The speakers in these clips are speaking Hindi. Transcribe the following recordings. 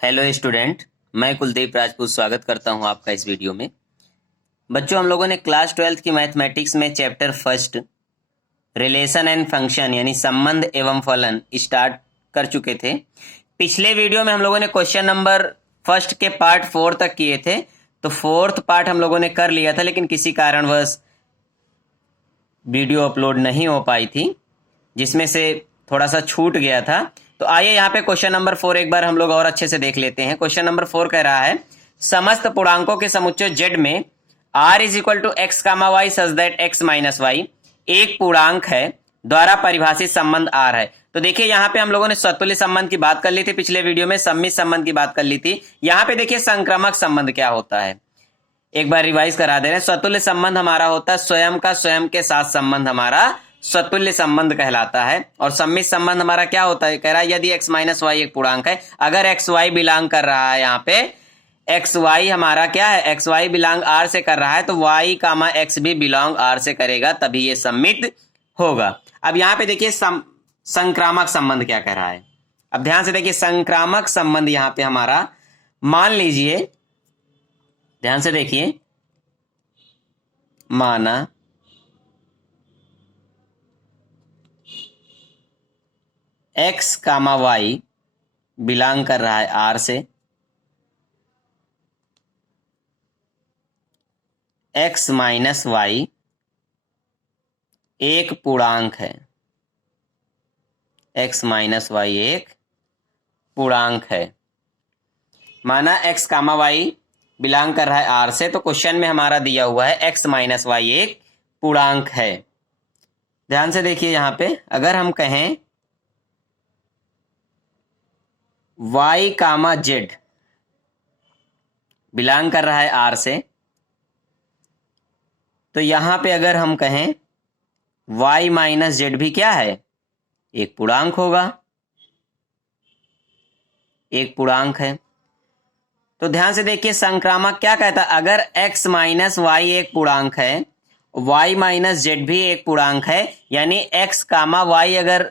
Hello student. मैं कुलदीप राजपूत स्वागत करता हूं आपका इस वीडियो में। बच्चों, हम लोगों ने क्लास 12th की मैथमेटिक्स में chapter first relation and function यानी संबंध एवं फलन स्टार्ट कर चुके थे। पिछले वीडियो में हम लोगों ने क्वेश्चन नंबर फर्स्ट के पार्ट 4 तक किए थे, तो फोर्थ पार्ट हम लोगों ने कर लिया था, लेकिन किसी कारणवश वीडियो अपलोड नहीं हो पाई थी, जिसमें से थोड़ा सा छूट गया था। तो आइए यहाँ पे क्वेश्चन नंबर 4 एक बार हम लोग और अच्छे से देख लेते हैं। क्वेश्चन नंबर 4 कह रहा है, समस्त पूर्णांकों के समुच्चय z में r is equal to x comma y such that x minus y एक पूर्णांक है द्वारा परिभाषित संबंध r है। तो देखिए यहाँ पे हम लोगों ने स्वतुल्य संबंध की बात कर ली थी, पिछले वीडियो में सम्मित संबंध की बात कर ली थी। यहाँ पे देखिए संक्रामक संबंध क्या होता है, एक बार रिवाइज करा दे रहे हैं। स्वतुल्य संबंध हमारा होता है स्वयं का स्वयं के साथ संबंध हमारा स्वतुल्य संबंध कहलाता है। और सम्मित संबंध हमारा क्या होता है, कह रहा है यदि x माइनस वाई एक पूर्णांक है, अगर एक्स वाई बिलोंग कर रहा है, यहाँ पे एक्स वाई हमारा क्या है, एक्स वाई बिलोंग आर से कर रहा है, तो वाई कामा एक्स भी बिलोंग आर से करेगा, तभी ये सम्मित होगा। अब यहाँ पे देखिए संक्रामक संबंध क्या कह रहा है। अब ध्यान से देखिए, संक्रामक संबंध यहाँ पे हमारा, मान लीजिए, ध्यान से देखिए, माना x कामा वाई बिलोंग कर रहा है आर से, x माइनस वाई एक पूर्णांक है, x माइनस वाई एक पूर्णांक है। माना x कामा वाई बिलोंग कर रहा है आर से, तो क्वेश्चन में हमारा दिया हुआ है x माइनस वाई एक पूर्णांक है। ध्यान से देखिए, यहां पे अगर हम कहें y कामा जेड बिलोंग कर रहा है आर से, तो यहां पे अगर हम कहें y माइनस जेड भी क्या है, एक पूर्णांक होगा, एक पूर्णांक है। तो ध्यान से देखिए, संक्रामक क्या कहता है, अगर x माइनस वाई एक पूर्णांक है, y माइनस जेड भी एक पूर्णांक है, यानी x कामा वाई अगर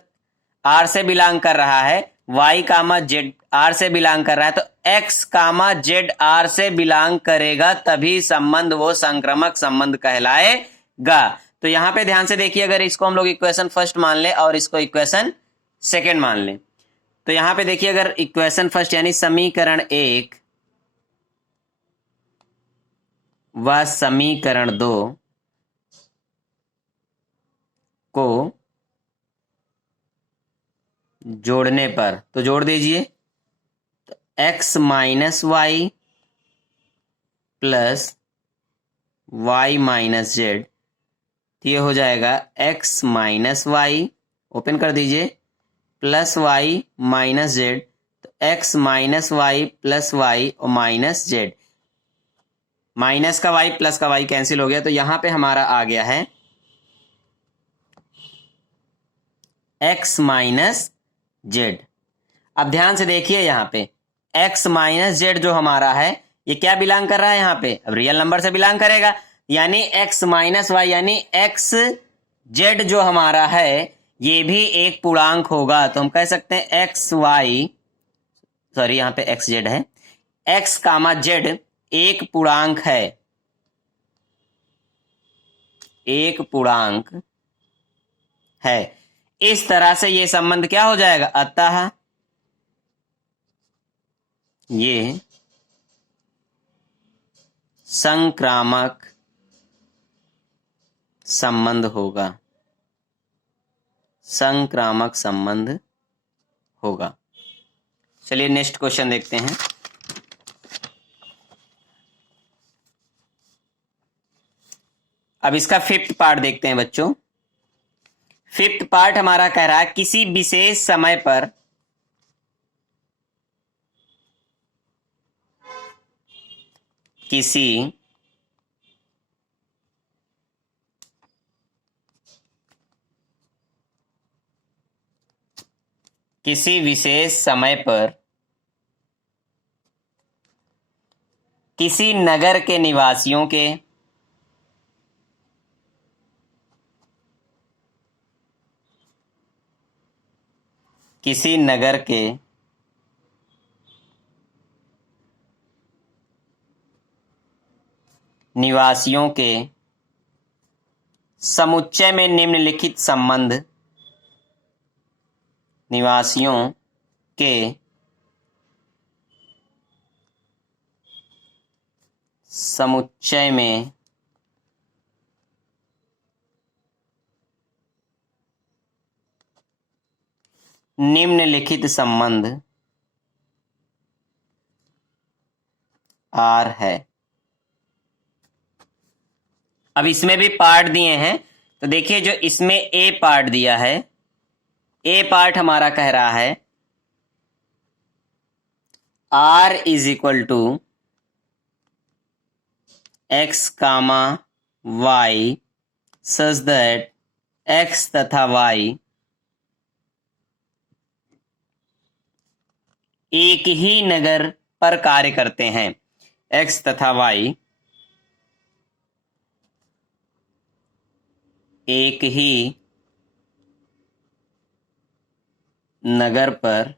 r से बिलोंग कर रहा है, y कामा जेड r से बिलोंग कर रहा है, तो x कामा जेड r से बिलोंग करेगा, तभी संबंध वो संक्रामक संबंध कहलाएगा। तो यहां पे ध्यान से देखिए, अगर इसको हम लोग इक्वेशन फर्स्ट मान ले और इसको इक्वेशन सेकेंड मान ले, तो यहां पे देखिए, अगर इक्वेशन फर्स्ट यानी समीकरण एक व समीकरण दो को जोड़ने पर, तो जोड़ दीजिए, तो x minus y plus y minus z, ये हो जाएगा x माइनस वाई, ओपन कर दीजिए, प्लस वाई माइनस जेड, तो x minus y plus y और माइनस जेड, माइनस का y प्लस का y कैंसिल हो गया, तो यहां पे हमारा आ गया है x माइनस जेड। अब ध्यान से देखिए, यहां पे x माइनस जेड जो हमारा है, ये क्या बिलोंग कर रहा है, यहां पे अब रियल नंबर से बिलोंग करेगा, यानी x माइनस वाई यानी x जेड जो हमारा है ये भी एक पूर्णांक होगा। तो हम कह सकते हैं एक्स वाई, सॉरी यहां पे एक्स जेड है, x कामा जेड एक पूर्णांक है, एक पूर्णांक है। इस तरह से ये संबंध क्या हो जाएगा, अतः ये संक्रामक संबंध होगा, संक्रामक संबंध होगा। चलिए नेक्स्ट क्वेश्चन देखते हैं। अब इसका फिफ्थ पार्ट देखते हैं बच्चों। फिफ्थ पार्ट हमारा कह रहा है, किसी विशेष समय पर किसी विशेष समय पर किसी नगर के निवासियों के किसी नगर के निवासियों के समुच्चय में निम्नलिखित संबंध, निवासियों के समुच्चय में निम्नलिखित संबंध आर है। अब इसमें भी पार्ट दिए हैं, तो देखिए जो इसमें ए पार्ट दिया है, ए पार्ट हमारा कह रहा है r is equal to x comma y such that x तथा वाई एक ही नगर पर कार्य करते हैं। एक्स तथा वाई एक ही नगर पर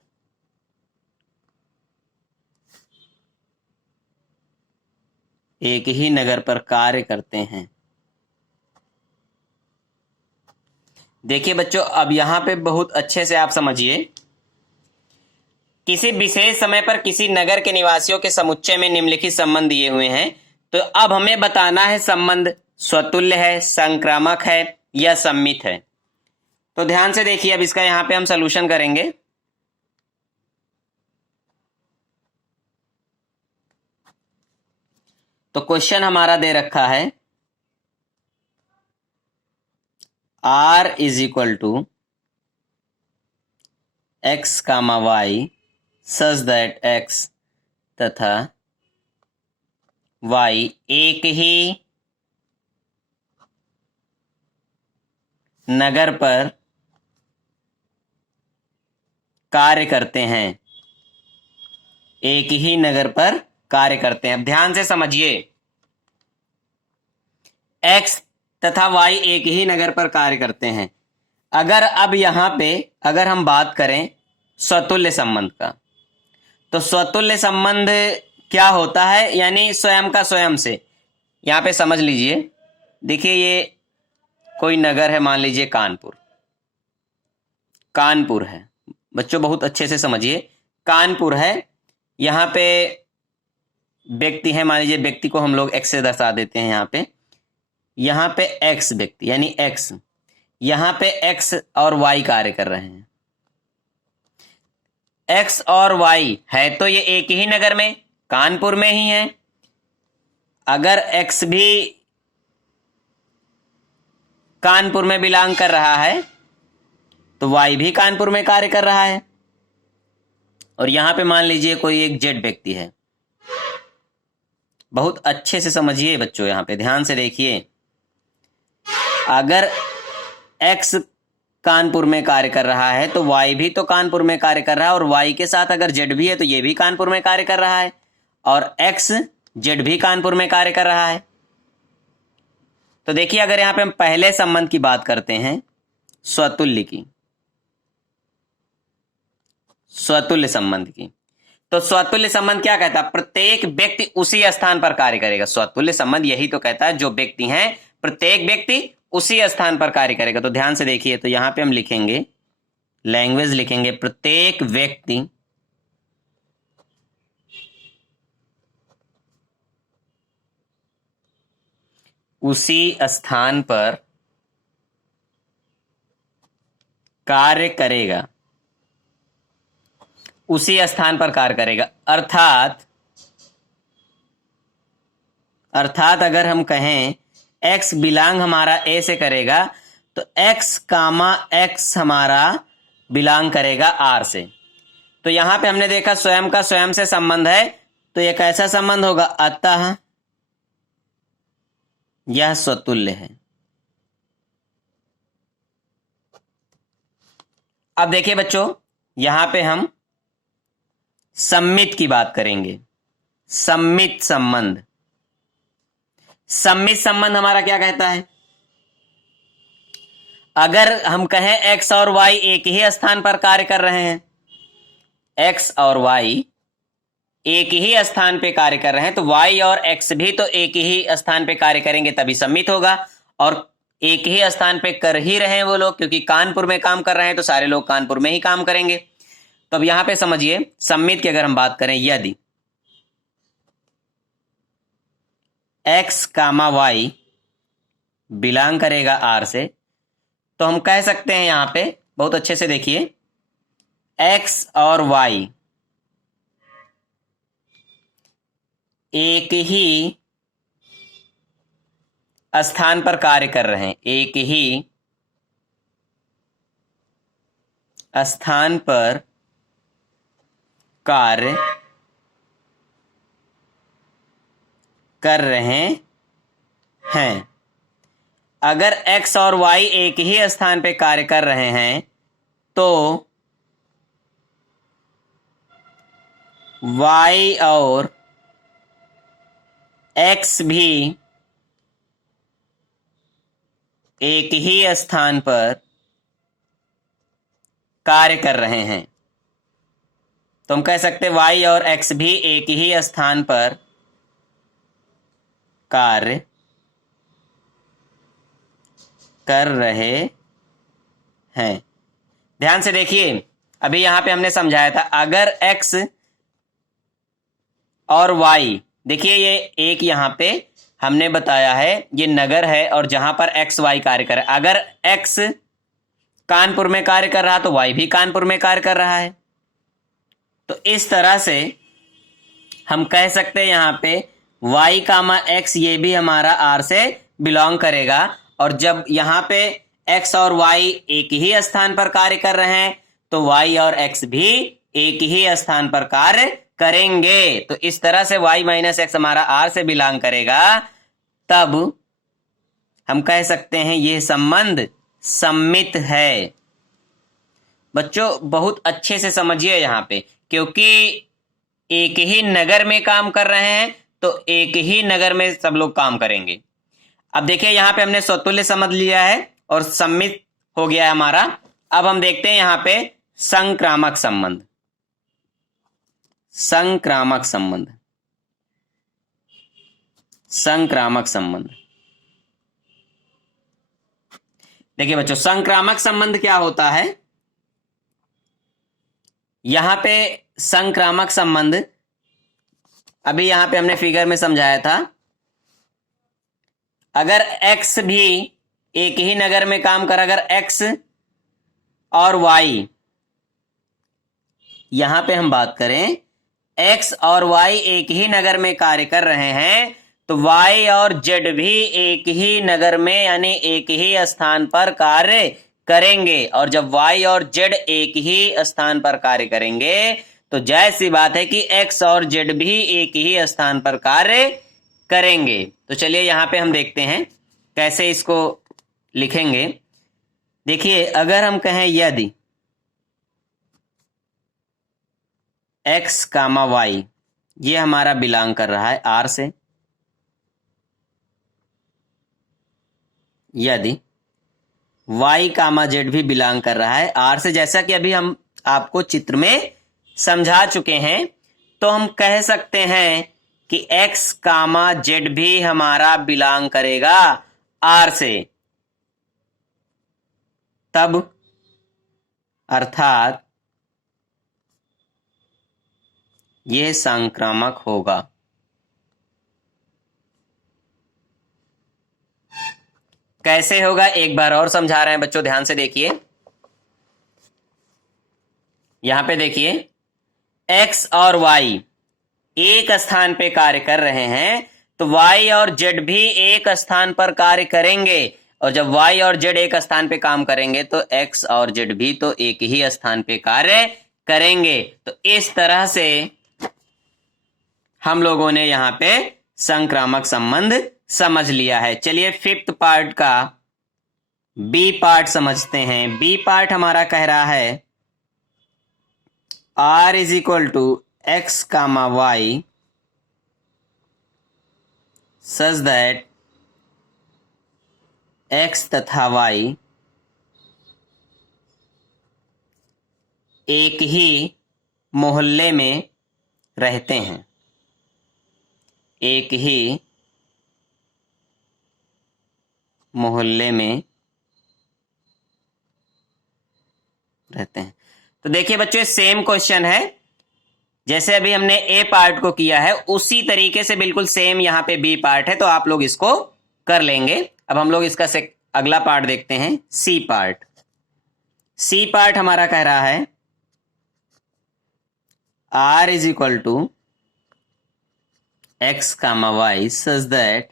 कार्य करते हैं। देखिए बच्चों, अब यहां पे बहुत अच्छे से आप समझिए, किसी विशेष समय पर किसी नगर के निवासियों के समुच्चय में निम्नलिखित संबंध दिए हुए हैं। तो अब हमें बताना है संबंध स्वतुल्य है, संक्रामक है या सम्मित है। तो ध्यान से देखिए, अब इसका यहां पे हम सॉल्यूशन करेंगे। तो क्वेश्चन हमारा दे रखा है R is equal to x comma y such that x तथा वाई एक ही नगर पर कार्य करते हैं। एक ही नगर पर कार्य करते हैं। अब ध्यान से समझिए, x तथा y एक ही नगर पर कार्य करते हैं। अगर अब यहां पे अगर हम बात करें स्वतुल्य संबंध का, तो स्वतुल्य संबंध क्या होता है, यानी स्वयं का स्वयं से। यहां पे समझ लीजिए, देखिए ये कोई नगर है, मान लीजिए कानपुर। कानपुर है बच्चों, बहुत अच्छे से समझिए, कानपुर है। यहां पे व्यक्ति है, मान लीजिए व्यक्ति को हम लोग एक्स से दर्शा देते हैं। यहां पे एक्स व्यक्ति यानी एक्स, यहां पे एक्स और वाई कार्य कर रहे हैं। एक्स और वाई है तो ये एक ही नगर में कानपुर में ही है। अगर एक्स भी कानपुर में बिलोंग कर रहा है तो वाई भी कानपुर में कार्य कर रहा है। और यहां पे मान लीजिए कोई एक जेड व्यक्ति है। बहुत अच्छे से समझिए बच्चों, यहां पे ध्यान से देखिए, अगर एक्स कानपुर में कार्य कर रहा है तो वाई भी तो कानपुर में कार्य कर रहा है, और वाई के साथ अगर जेड भी है तो ये भी कानपुर में कार्य कर रहा है, और एक्स जेड भी कानपुर में कार्य कर रहा है। तो देखिए, अगर यहां पे हम पहले संबंध की बात करते हैं, स्वतुल्य की, स्वतुल्य संबंध की, तो स्वतुल्य संबंध क्या कहता है, प्रत्येक व्यक्ति उसी स्थान पर कार्य करेगा। स्वतुल्य संबंध यही तो कहता है, जो व्यक्ति हैं प्रत्येक व्यक्ति उसी स्थान पर कार्य करेगा। तो ध्यान से देखिए, तो यहां पे हम लिखेंगे, लैंग्वेज लिखेंगे, प्रत्येक व्यक्ति उसी स्थान पर कार्य करेगा, उसी स्थान पर कार्य करेगा। अर्थात अगर हम कहें x बिलोंग हमारा a से करेगा, तो x कामा x हमारा बिलोंग करेगा r से। तो यहां पे हमने देखा स्वयं का स्वयं से संबंध है, तो यह कैसा संबंध होगा, अतः यह स्वतुल्य है। अब देखिए बच्चों, यहां पे हम सम्मित की बात करेंगे। सम्मित संबंध, सम्मित संबंध हमारा क्या कहता है, अगर हम कहें x और y एक ही स्थान पर कार्य कर रहे हैं, x और y एक ही स्थान पे कार्य कर रहे हैं तो y और x भी तो एक ही स्थान पे कार्य करेंगे तभी सम्मित होगा, और एक ही स्थान पे कर ही रहे हैं वो लोग, क्योंकि कानपुर में काम कर रहे हैं तो सारे लोग कानपुर में ही काम करेंगे। तो अब यहां पे समझिए सम्मित की अगर हम बात करें, यदि x कामा y बिलोंग करेगा R से, तो हम कह सकते हैं यहां पे बहुत अच्छे से देखिए, x और y एक ही स्थान पर कार्य कर रहे हैं, एक ही स्थान पर कार्य कर रहे हैं। अगर x और y एक ही स्थान पर कार्य कर रहे हैं तो y और x भी एक ही स्थान पर कार्य कर रहे हैं। तो हम कह सकते y और x भी एक ही स्थान पर कार्य कर रहे हैं। ध्यान से देखिए, अभी यहां पे हमने समझाया था, अगर x और y, देखिए ये एक यहां पे हमने बताया है ये नगर है और जहां पर x y कार्य कर रहा है, अगर x कानपुर में कार्य कर रहा तो y भी कानपुर में कार्य कर रहा है। तो इस तरह से हम कह सकते हैं यहां पे y कामा x ये भी हमारा R से बिलोंग करेगा, और जब यहां पे x और y एक ही स्थान पर कार्य कर रहे हैं तो y और x भी एक ही स्थान पर कार्य करेंगे। तो इस तरह से y माइनस एक्स हमारा R से बिलोंग करेगा, तब हम कह सकते हैं यह संबंध सम्मित है। बच्चों बहुत अच्छे से समझिए यहां पे, क्योंकि एक ही नगर में काम कर रहे हैं तो एक ही नगर में सब लोग काम करेंगे। अब देखिए यहां पे हमने स्वतुल्य समझ लिया है और सम्मित हो गया है हमारा। अब हम देखते हैं यहां पे संक्रामक संबंध। संक्रामक संबंध, संक्रामक संबंध। देखिए बच्चों संक्रामक संबंध क्या होता है, यहां पे संक्रामक संबंध अभी यहां पे हमने फिगर में समझाया था, अगर x भी एक ही नगर में काम कर, अगर x और y, यहां पे हम बात करें x और y एक ही नगर में कार्य कर रहे हैं तो y और z भी एक ही नगर में यानी एक ही स्थान पर कार्य करेंगे, और जब y और z एक ही स्थान पर कार्य करेंगे तो जायज सी बात है कि x और z भी एक ही स्थान पर कार्य करेंगे। तो चलिए यहां पे हम देखते हैं कैसे इसको लिखेंगे। देखिए अगर हम कहें यदि x कामा y ये हमारा बिलोंग कर रहा है R से, यदि y कामा z भी बिलोंग कर रहा है R से, जैसा कि अभी हम आपको चित्र में समझा चुके हैं, तो हम कह सकते हैं कि x कामा z भी हमारा बिलोंग करेगा R से, तब अर्थात यह संक्रामक होगा। कैसे होगा एक बार और समझा रहे हैं बच्चों, ध्यान से देखिए। यहां पे देखिए x और y एक स्थान पे कार्य कर रहे हैं तो y और z भी एक स्थान पर कार्य करेंगे, और जब y और z एक स्थान पे काम करेंगे तो x और z भी तो एक ही स्थान पे कार्य करेंगे। तो इस तरह से हम लोगों ने यहां पे संक्रामक संबंध समझ लिया है। चलिए फिफ्थ पार्ट का बी पार्ट समझते हैं। बी पार्ट हमारा कह रहा है R is equal to x comma y such that x तथा y एक ही मोहल्ले में रहते हैं, एक ही मोहल्ले में रहते हैं। तो देखिए बच्चों, सेम क्वेश्चन है, जैसे अभी हमने ए पार्ट को किया है उसी तरीके से बिल्कुल सेम यहाँ पे बी पार्ट है, तो आप लोग इसको कर लेंगे। अब हम लोग इसका अगला पार्ट देखते हैं, सी पार्ट। सी पार्ट हमारा कह रहा है R is equal to x comma y such that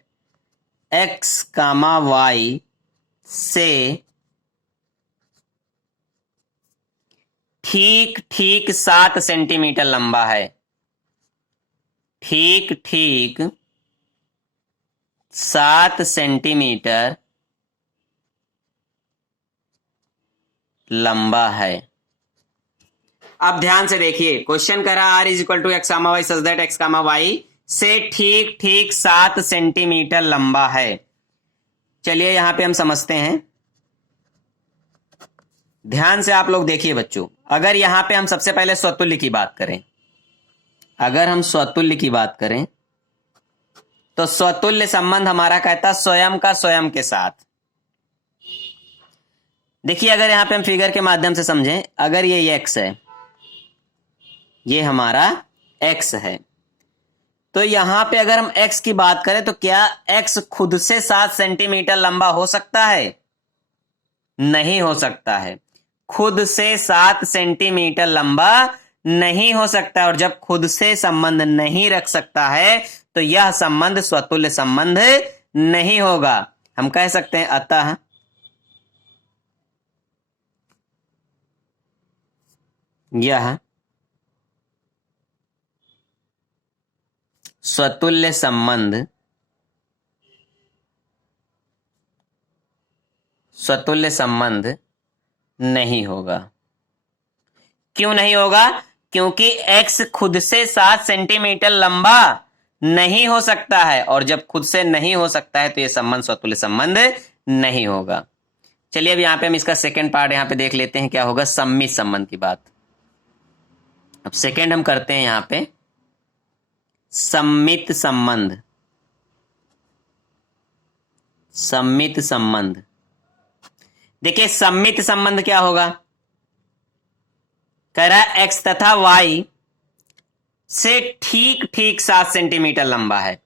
x comma y से ठीक ठीक 7 सेंटीमीटर लंबा है। ठीक ठीक 7 सेंटीमीटर लंबा है। अब ध्यान से देखिए, क्वेश्चन कर रहा R is equal to x comma y such that x comma y से ठीक ठीक 7 सेंटीमीटर लंबा है। चलिए यहां पे हम समझते हैं, ध्यान से आप लोग देखिए बच्चों। अगर यहां पे हम सबसे पहले स्वतुल्य की बात करें, अगर हम स्वतुल्य की बात करें तो स्वतुल्य संबंध हमारा कहता स्वयं का स्वयं के साथ। देखिए अगर यहां पे हम फिगर के माध्यम से समझें, अगर ये x है, ये हमारा x है, तो यहां पे अगर हम x की बात करें तो क्या x खुद से 7 सेंटीमीटर लंबा हो सकता है? नहीं हो सकता है। खुद से 7 सेंटीमीटर लंबा नहीं हो सकता, और जब खुद से संबंध नहीं रख सकता है तो यह संबंध स्वतुल्य संबंध नहीं होगा। हम कह सकते हैं अतः यह स्वतुल्य संबंध नहीं होगा। क्यों नहीं होगा? क्योंकि x खुद से 7 सेंटीमीटर लंबा नहीं हो सकता है, और जब खुद से नहीं हो सकता है तो यह संबंध स्वतुल्य संबंध नहीं होगा। चलिए अब यहां पे हम इसका सेकंड पार्ट यहां पे देख लेते हैं, क्या होगा सम्मित संबंध की बात। अब सेकंड हम करते हैं यहां पे सम्मित संबंध। सम्मित संबंध, देखिए सम्मित संबंध क्या होगा? कह रहा है x तथा y से ठीक ठीक 7 सेंटीमीटर लंबा है।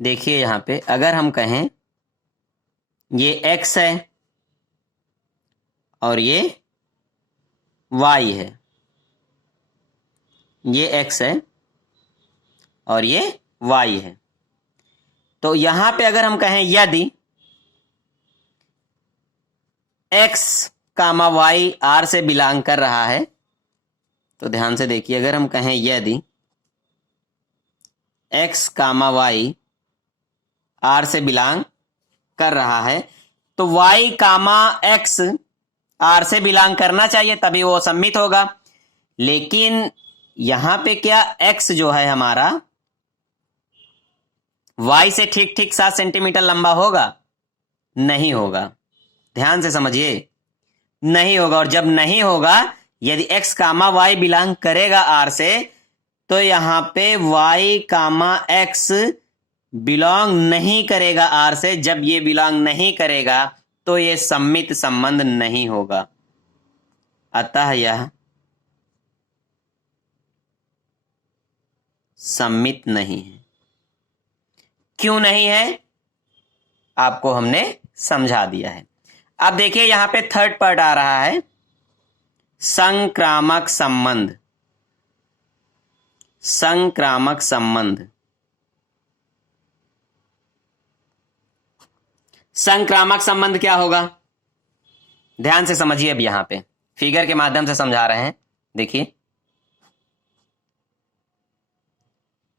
देखिए यहां पे अगर हम कहें ये x है और ये y है, ये x है और ये y है, तो यहां पे अगर हम कहें यदि x कामा y R से बिलोंग कर रहा है, तो ध्यान से देखिए, अगर हम कहें यदि x कामा y R से बिलोंग कर रहा है तो y कामा x R से बिलोंग करना चाहिए, तभी वो सम्मित होगा। लेकिन यहां पे क्या x जो है हमारा y से ठीक ठीक 7 सेंटीमीटर लंबा होगा? नहीं होगा। ध्यान से समझिए, नहीं होगा। और जब नहीं होगा, यदि x कामा y बिलोंग करेगा R से, तो यहां पे y कामा x बिलोंग नहीं करेगा R से। जब ये बिलोंग नहीं करेगा तो ये सम्मित संबंध नहीं होगा। अतः यह सम्मित नहीं है। क्यों नहीं है, आपको हमने समझा दिया है। अब देखिए यहां पे थर्ड पार्ट आ रहा है संक्रामक संबंध। संक्रामक संबंध, संक्रामक संबंध क्या होगा? ध्यान से समझिए, अब यहां पे फिगर के माध्यम से समझा रहे हैं। देखिए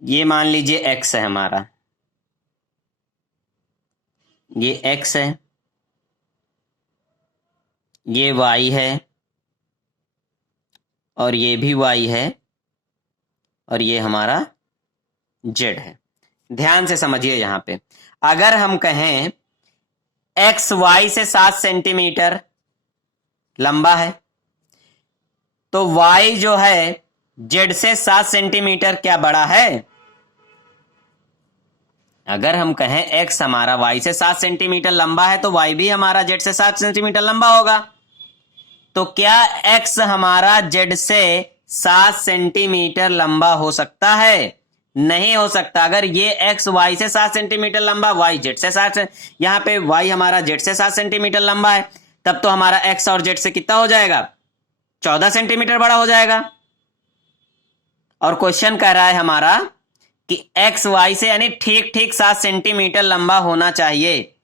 ये मान लीजिए x है हमारा, ये x है, ये y है और ये भी y है और ये हमारा z है। ध्यान से समझिए, यहां पे अगर हम कहें x y से 7 सेंटीमीटर लंबा है, तो y जो है z से 7 सेंटीमीटर क्या बड़ा है? अगर हम कहें x हमारा y से 7 सेंटीमीटर लंबा है तो y भी हमारा z से 7 सेंटीमीटर लंबा होगा। तो क्या x हमारा z से 7 सेंटीमीटर लंबा हो सकता है? नहीं हो सकता। अगर ये x y से 7 सेंटीमीटर लंबा, y z से 7, यहां पे y हमारा z से 7 सेंटीमीटर लंबा है, तब तो हमारा x और z से कितना हो जाएगा? 14 सेंटीमीटर बड़ा हो जाएगा। और क्वेश्चन कह रहा है हमारा कि x y से यानी ठीक ठीक 7 सेंटीमीटर लंबा होना चाहिए।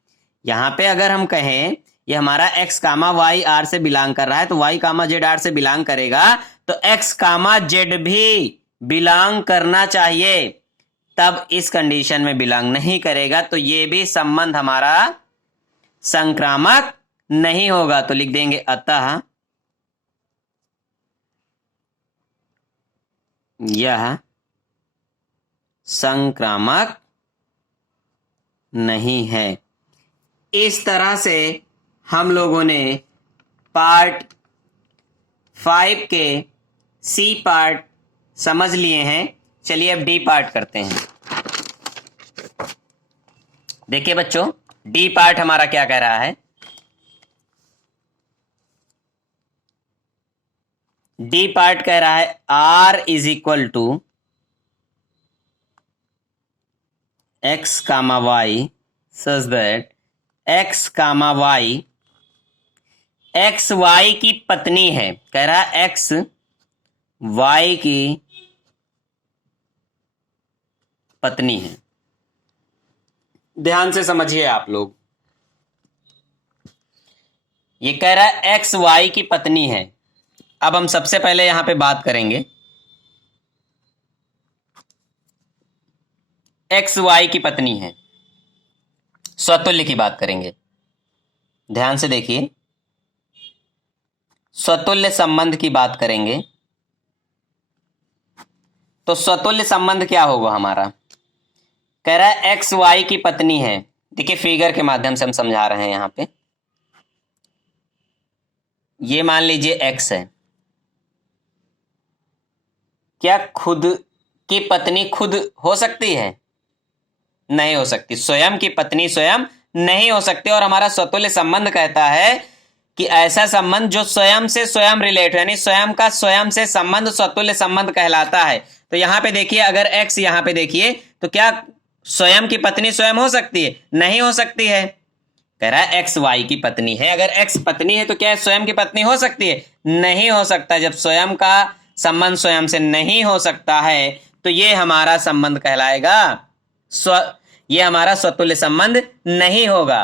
यहां पे अगर हम कहें ये हमारा x कामा y r से बिलोंग कर रहा है, तो y कामा z r से बिलोंग करेगा, तो x कामा z भी बिलोंग करना चाहिए। तब इस कंडीशन में बिलोंग नहीं करेगा तो ये भी संबंध हमारा संक्रामक नहीं होगा। तो लिख देंगे अतः यह संक्रामक नहीं है। इस तरह से हम लोगों ने पार्ट 5 के सी पार्ट समझ लिए हैं। चलिए अब डी पार्ट करते हैं। देखिए बच्चों, डी पार्ट हमारा क्या कह रहा है? डी पार्ट कह रहा है r is equal to x comma y such that x comma y x y की पत्नी है। कह रहा है x वाई की पत्नी है। ध्यान से समझिए आप लोग, ये कह रहा है एक्स वाई की पत्नी है। अब हम सबसे पहले यहां पे बात करेंगे एक्स वाई की पत्नी है, स्वतुल्य की बात करेंगे। ध्यान से देखिए, स्वतुल्य संबंध की बात करेंगे तो स्वतुल्य संबंध क्या होगा हमारा? कह रहा है एक्स वाई की पत्नी है। देखिए फिगर के माध्यम से हम समझा रहे हैं। यहां पे ये मान लीजिए एक्स है। क्या खुद की पत्नी खुद हो सकती है? नहीं हो सकती। स्वयं की पत्नी स्वयं नहीं हो सकती। और हमारा स्वतुल्य संबंध कहता है कि ऐसा संबंध जो स्वयं से स्वयं रिलेट, यानी स्वयं का स्वयं से संबंध स्वतुल्य संबंध कहलाता है। तो यहां पे देखिए, अगर एक्स यहां पे देखिए तो क्या स्वयं की पत्नी स्वयं हो सकती है? नहीं हो सकती है। कह रहा है एक्स वाई की पत्नी है। अगर एक्स पत्नी है तो क्या स्वयं की पत्नी हो सकती है? नहीं हो सकता। जब स्वयं का संबंध स्वयं से नहीं हो सकता है तो ये हमारा संबंध कहलाएगा ये हमारा स्वतुल्य संबंध नहीं होगा।